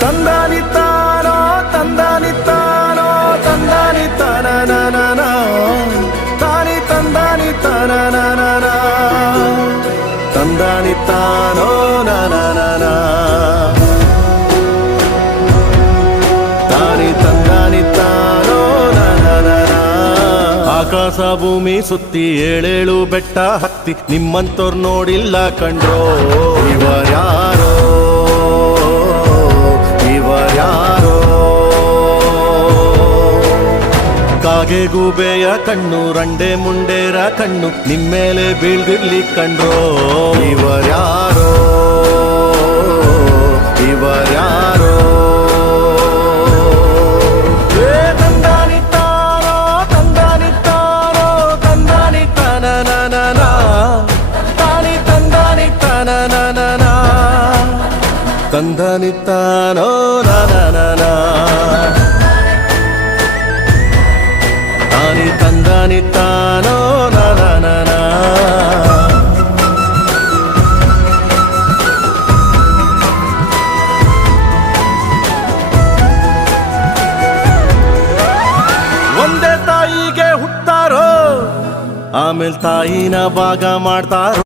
ತಂದಾನಿತ್ತಾನೋ ತಂದಾನಿತ್ತಾನೋ ತಂದಾನಿತ್ತಾನ ತಾನಿ ತಂದಾನಿತ್ತಾನ ತಂದಾನಿತ್ತಾನೋ ನಾನ ತಾನಿ ತಂದಾನಿತ್ತಾನೋ ನಾನ ಆಕಾಶ ಭೂಮಿ ಸುತ್ತಿ ಏಳೇಳು ಬೆಟ್ಟ ಹತ್ತಿ ನಿಮ್ಮಂತೋರ್ ನೋಡಿಲ್ಲ ಕಂಡ್ರೋ ಇವರ್ಯಾರೋ ಇವರ್ಯಾರೋ ಕಾಗೆ ಗೂಬೆಯ ಕಣ್ಣು ರಂಡೆ ಮುಂಡೇರ ಕಣ್ಣು ನಿಮ್ಮೇಲೆ ಬೀಳ್ದಿರ್ಲಿ ಕಂಡ್ರೋ ಇವರ್ಯಾರೋ ಇವರ್ಯಾರೋ ತಂದಾನಿತ್ತಾನೋ ತಂದಾನಿತ್ತಾನೋ ತಂದಾನಿತ್ತಾನ ತಾನಿ ತಂದಾನಿತ್ತಾನ ತಂದಾನಿತ್ತಾನೋ ತಾನಿ ತಂದಾನಿತ್ತಾನೋ ಒಂದೇ ತಾಯಿಗೆ ಹುಟ್ಟಾರೋ ಆಮೇಲೆ ತಾಯಿನ ಭಾಗ ಮಾಡ್ತಾರೋ